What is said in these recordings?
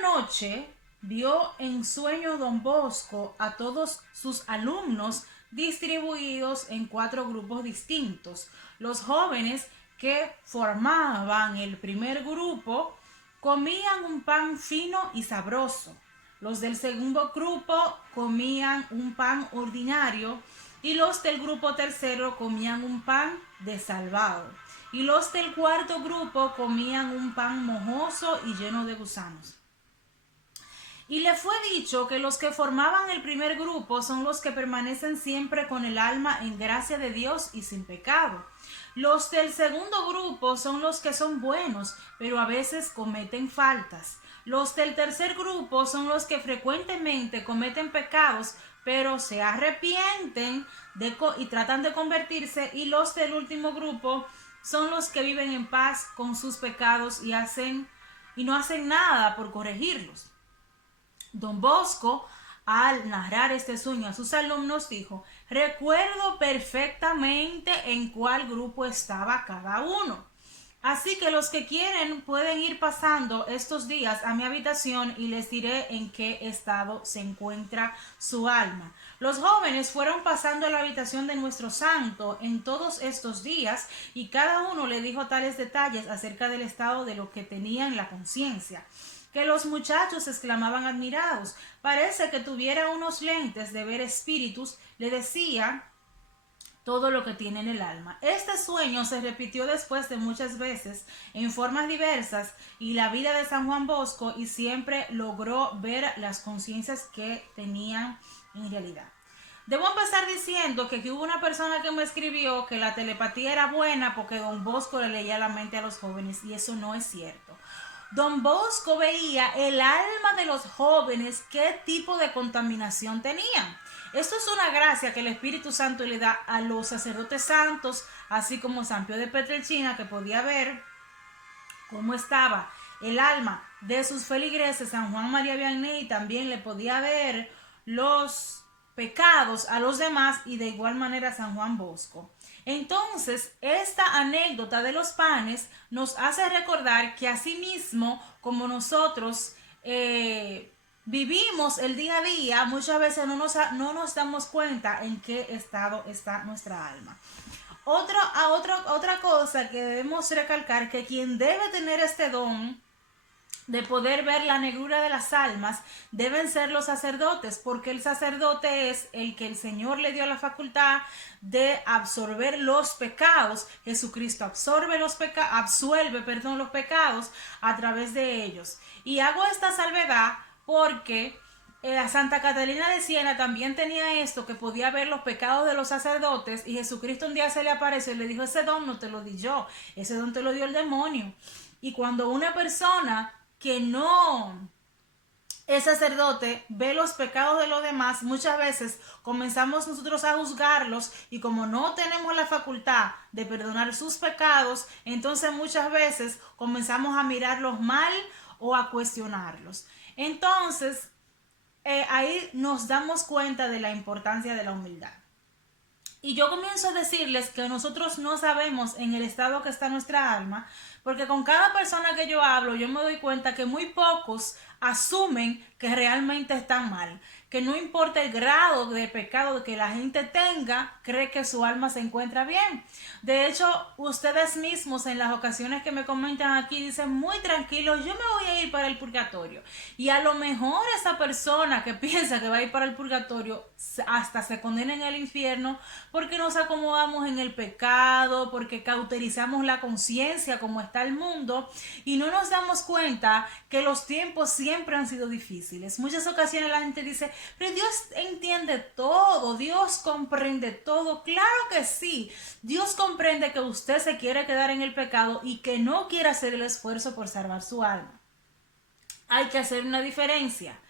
noche vio en sueño don Bosco a todos sus alumnos distribuidos en 4 grupos distintos. Los jóvenes que formaban el primer grupo comían un pan fino y sabroso. Los del segundo grupo comían un pan ordinario y los del grupo tercero comían un pan desalvado. Y los del cuarto grupo comían un pan mojoso y lleno de gusanos. Y le fue dicho que los que formaban el primer grupo son los que permanecen siempre con el alma en gracia de Dios y sin pecado. Los del segundo grupo son los que son buenos, pero a veces cometen faltas. Los del tercer grupo son los que frecuentemente cometen pecados, pero se arrepienten y tratan de convertirse. Y los del último grupo son los que viven en paz con sus pecados y no hacen nada por corregirlos. Don Bosco, al narrar este sueño a sus alumnos, dijo: recuerdo perfectamente en cuál grupo estaba cada uno. Así que los que quieren pueden ir pasando estos días a mi habitación y les diré en qué estado se encuentra su alma. Los jóvenes fueron pasando a la habitación de nuestro santo en todos estos días y cada uno le dijo tales detalles acerca del estado de lo que tenía en la conciencia, que los muchachos exclamaban admirados. Parece que tuviera unos lentes de ver espíritus, le decía todo lo que tiene en el alma. Este sueño se repitió después de muchas veces en formas diversas y la vida de San Juan Bosco y siempre logró ver las conciencias que tenían en realidad. Debo empezar diciendo que hubo una persona que me escribió que la telepatía era buena porque don Bosco le leía la mente a los jóvenes y eso no es cierto. Don Bosco veía el alma de los jóvenes, qué tipo de contaminación tenían. Esto es una gracia que el Espíritu Santo le da a los sacerdotes santos, así como San Pío de Pietrelcina, que podía ver cómo estaba el alma de sus feligreses. San Juan María Vianney también le podía ver los pecados a los demás y de igual manera San Juan Bosco. Entonces, esta anécdota de los panes nos hace recordar que asimismo, como nosotros vivimos el día a día, muchas veces no nos damos cuenta en qué estado está nuestra alma. Otra cosa que debemos recalcar, que quien debe tener este don de poder ver la negrura de las almas deben ser los sacerdotes, porque el sacerdote es el que el Señor le dio la facultad de absorber los pecados. Jesucristo absuelve los pecados a través de ellos. Y hago esta salvedad porque Santa Catalina de Siena también tenía esto, que podía ver los pecados de los sacerdotes, y Jesucristo un día se le apareció y le dijo: ese don no te lo di yo, ese don te lo dio el demonio. Y cuando una persona que no es sacerdote ve los pecados de los demás, muchas veces comenzamos nosotros a juzgarlos, y como no tenemos la facultad de perdonar sus pecados, entonces muchas veces comenzamos a mirarlos mal o a cuestionarlos. Entonces ahí nos damos cuenta de la importancia de la humildad. Y yo comienzo a decirles que nosotros no sabemos en el estado que está nuestra alma, porque con cada persona que yo hablo, yo me doy cuenta que muy pocos asumen que realmente están mal, que no importa el grado de pecado que la gente tenga, cree que su alma se encuentra bien. De hecho, ustedes mismos en las ocasiones que me comentan aquí dicen muy tranquilos: yo me voy a ir para el purgatorio. Y a lo mejor esa persona que piensa que va a ir para el purgatorio hasta se condena en el infierno, porque nos acomodamos en el pecado, porque cauterizamos la conciencia como está el mundo, y no nos damos cuenta que los tiempos siempre han sido difíciles. Muchas ocasiones la gente dice: pero Dios entiende todo, Dios comprende todo. Claro que sí, Dios comprende que usted se quiere quedar en el pecado y que no quiere hacer el esfuerzo por salvar su alma. Hay que hacer una diferencia.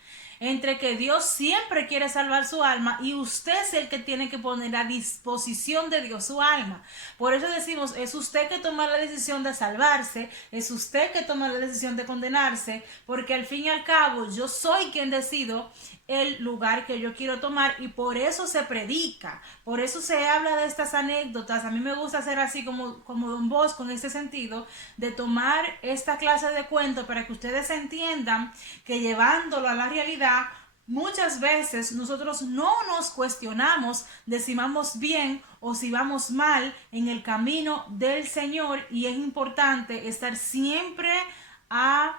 entre que Dios siempre quiere salvar su alma y usted es el que tiene que poner a disposición de Dios su alma. Por eso decimos, es usted que toma la decisión de salvarse, es usted que toma la decisión de condenarse, porque al fin y al cabo yo soy quien decido el lugar que yo quiero tomar y por eso se predica, por eso se habla de estas anécdotas. A mí me gusta hacer así como Don Bosco en este sentido, de tomar esta clase de cuentos para que ustedes entiendan que llevándolo a la realidad, muchas veces nosotros no nos cuestionamos de si vamos bien o si vamos mal en el camino del Señor y es importante estar siempre a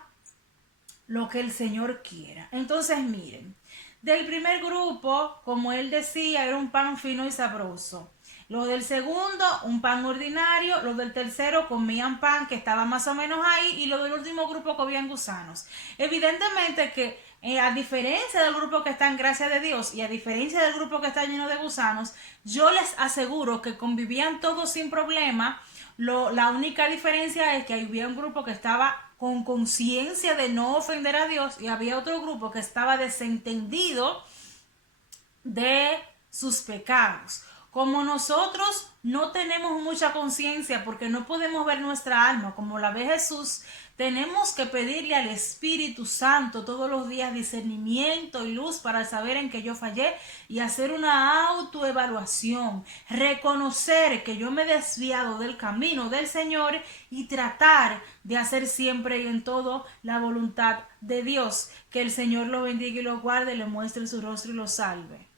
lo que el Señor quiera. Entonces miren, del primer grupo, como él decía, era un pan fino y sabroso. Los del segundo, un pan ordinario. Los del tercero comían pan que estaba más o menos ahí. Y los del último grupo comían gusanos. Evidentemente que a diferencia del grupo que está en gracia de Dios y a diferencia del grupo que está lleno de gusanos, yo les aseguro que convivían todos sin problema. La única diferencia es que había un grupo que estaba con conciencia de no ofender a Dios y había otro grupo que estaba desentendido de sus pecados. Como nosotros no tenemos mucha conciencia porque no podemos ver nuestra alma como la ve Jesús, tenemos que pedirle al Espíritu Santo todos los días discernimiento y luz para saber en qué yo fallé y hacer una autoevaluación, reconocer que yo me he desviado del camino del Señor y tratar de hacer siempre y en todo la voluntad de Dios. Que el Señor lo bendiga y lo guarde, le muestre su rostro y lo salve.